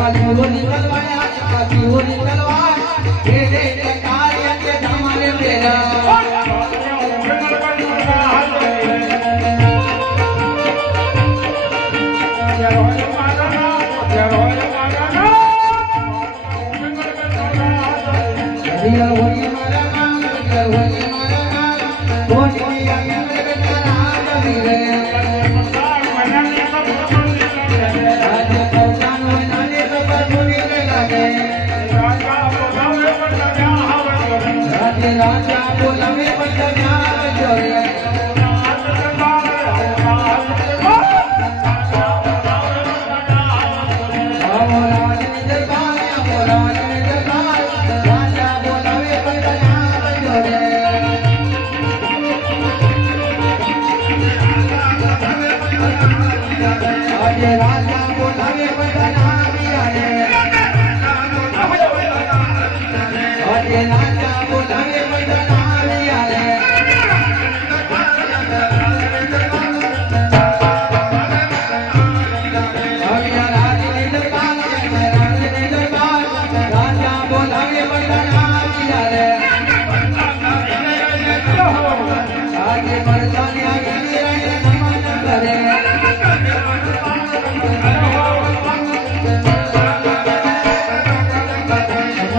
પાછીઓ નીકળવાય પાછીઓ નીકળવાય હે રે કાર્ય કે તમારે મેરા Thank you. राजा बोलवे बजना राजा बोलवे भी आए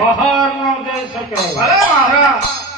બહાર ન જઈ શકે અરે મહારાજ!